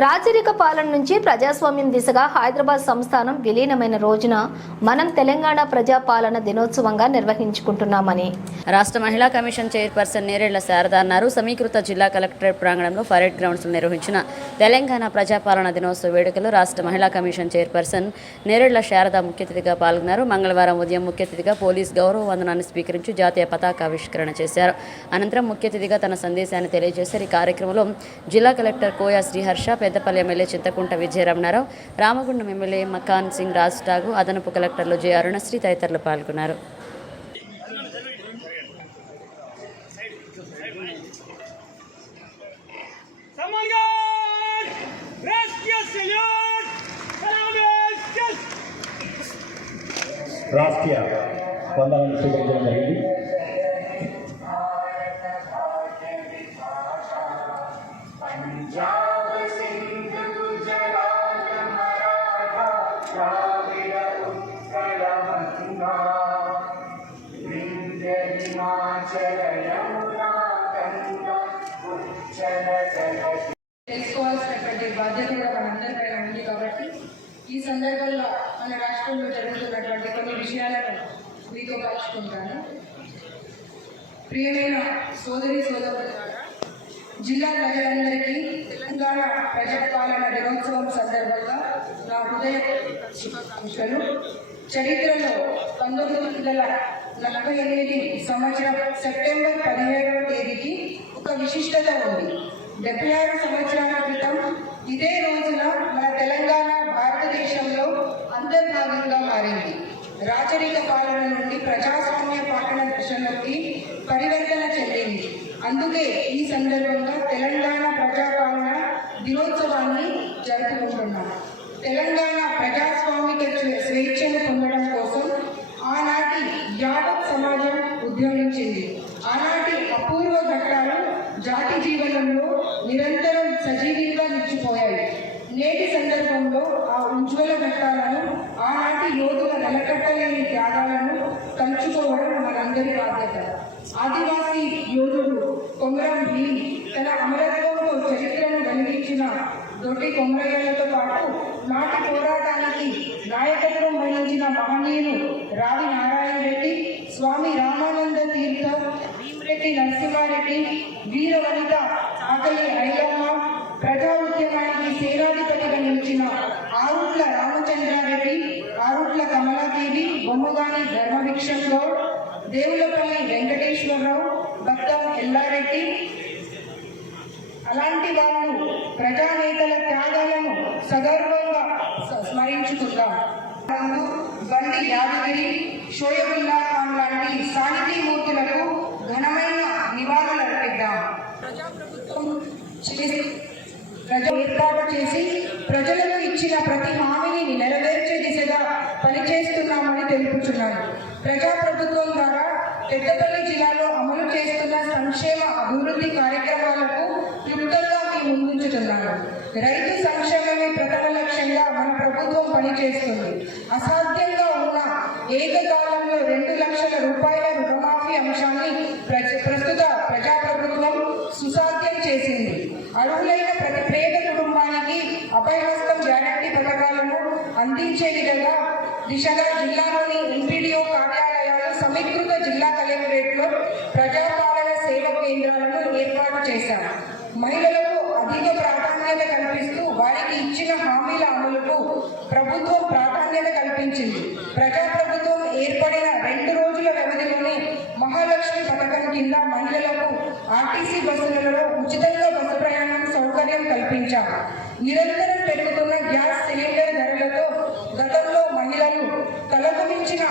రాజరిక పాలన నుంచి ప్రజాస్వామ్యం దిశగా హైదరాబాద్ సంస్థానం విలీనమైన రోజున మనం తెలంగాణ ప్రజాపాలన దినోత్సవంగా నిర్వహించుకుంటున్నామని రాష్ట్ర మహిళా కమిషన్ చైర్పర్సన్ నేరేళ్ల శారద అన్నారు. సమీకృత జిల్లా కలెక్టరేట్ ప్రాంగణంలో పరేడ్ గ్రౌండ్స్ లో నిర్వహించిన తెలంగాణ ప్రజాపాలన దినోత్సవ వేడుకలో రాష్ట్ర మహిళా కమిషన్ చైర్పర్సన్ నేరేళ్ల శారద ముఖ్య అతిథిగా పాల్గొన్నారు. మంగళవారం ఉదయం ముఖ్య అతిథిగా పోలీస్ గౌరవ వందనాన్ని స్వీకరించి జాతీయ పతాకావిష్కరణ చేశారు. అనంతరం ముఖ్య అతిథిగా తన సందేశాన్ని తెలియజేశారు. ఈ కార్యక్రమంలో జిల్లా collector Koya Sriharsha, Peddapalli MLA Chinthakunta Vijayaramanarao, Ramagundam MLA Makkan Singh Raj Thakur, అదనపు కలెక్టర్లు జె అరుణశ్రీ తదితరులు పాల్గొన్నారు. రాష్ట్రీయ వందనాన్ని స్వీకరించడం జరిగింది. తెలుసుకోవాల్సినటువంటి బాధ్యత కూడా మనందరిపైన ఉంది. కాబట్టి ఈ సందర్భంలో మన రాష్ట్రంలో జరుగుతున్నటువంటి కొన్ని విషయాలను మీతో పంచుకుంటాను. ప్రియమైన సోదరి సోదరులారా, జిల్లా ప్రజలందరికీ తెలంగాణ ప్రజాపాలన దినోత్సవం సందర్భంగా నా హృదయ శుభాకాంక్షలు. చరిత్రలో 1948 సంవత్సరం సెప్టెంబర్ 17వ తేదీకి ఒక విశిష్టత ఉంది. 76 సంవత్సరాల క్రితం ఇదే రోజున మన తెలంగాణ భారతదేశంలో అంతర్భాగంగా మారింది. రాచరిక పాలన నుండి ప్రజాస్వామ్య పాలన దశలోకి పరివర్తన చెందింది. అందుకే ఈ సందర్భంగా తెలంగాణ ప్రజాపాలన దినోత్సవాన్ని జరుపుకుంటున్నాం. తెలంగాణ ప్రజాస్వామిక స్వేచ్ఛను పొందడం కోసం ఆనాటి యావత్ సమాజం ఉద్యమించింది. ఆనాటి అపూర్వ ఘట్టాలు జాతి జీవనంలో నిరంతరం సజీవంగా నిలిచిపోయాయి. నేటి సందర్భంలో ఆ ఉజ్వల ఘట్టాలను, ఆనాటి యోధుల నెలకట్టలేని త్యాగాలను తలుచుకోవడం మనందరి బాధ్యత. ఆదివాసీ యోధుడు కొమరం భీం తన అమరత్వంతో చరిత్రను వెలిగించిన దొడ్డి కొమరయ్యలతో పాటు నాటి పోరాటానికి నాయకత్వం వహించిన మహనీయులు రావి నారాయణ రెడ్డి, స్వామి రామానంద తీర్థ, భీమరెడ్డి నరసింహారెడ్డి, వీరవనిత ఆకలి ఐలమ్మ, ప్రజా ఉద్యమానికి సేనాధిపతిగా నిలిచిన ఆరుట్ల రామచంద్రారెడ్డి, ఆరుట్ల కమలాదేవి, బొమ్మగాని ధర్మభిక్షం గౌడ్, దేవులపల్లి వెంకటేశ్వరరావు, భక్తం ఎల్లారెడ్డి, అలాంటి వాళ్ళు ప్రజానేతల త్యాగాలను సగర్వంగా స్మరించుకుందాం. బండి యాదగిరి, షోయబుల్లా ఖాన్ లాంటి సాహితీమూర్తులకు ఘనమైన నివాళులు అర్పిద్దాం. ఏర్పాటు చేసి ప్రజలకు ఇచ్చిన ప్రతి హామీని నెరవేర్చే దిశగా పనిచేస్తున్నామని తెలుపుతున్నాను. ప్రజాప్రభుత్వం ద్వారా పెద్దపల్లి జిల్లాలో అమలు చేస్తున్న సంక్షేమ అభివృద్ధి కార్యక్రమాలకు క్లుప్తంగా మీ ముందుంచుతున్నాను. రైతు సంక్షేమమే ప్రథమ లక్ష్యంగా మన ప్రభుత్వం పనిచేస్తుంది. అసాధ్యంగా ఉన్న ఏకకాలంలో 2 లక్షల రూపాయల రుణమాఫీ అంశాన్ని ప్రస్తుత ప్రజాప్రభుత్వం సుసాధ్యం చేసింది. అర్హులైన ప్రతి పేద కుటుంబానికి అభయహస్తం గ్యారంటీ పథకాలను అందించే దిశగా జిల్లాలోని ఎంపీడీఓ కార్యాలయాలు, సమీకృత జిల్లా కలెక్టరేట్లో ప్రజాపాలన సేవ కేంద్రాలను ఏర్పాటు చేశారు. మహిళలకు అధిక ప్రాధాన్యత కల్పిస్తూ వారికి ఇచ్చిన హామీల అమలుకు ప్రభుత్వం ప్రాధాన్యత కల్పించింది. ప్రజాప్రభుత్వం ఏర్పడిన 2 రోజుల వ్యవధిలోనే మహాలక్ష్మి పథకం కింద మహిళలకు ఆర్టీసీ బస్సులలో ఉచితంగా బస్సు ప్రయాణం సౌకర్యం కల్పించారు. నిరంతరం పెరుగుతున్న గ్యాస్ సిలిండర్ ధరలతో గతంలో మహిళలు తలకుమించిన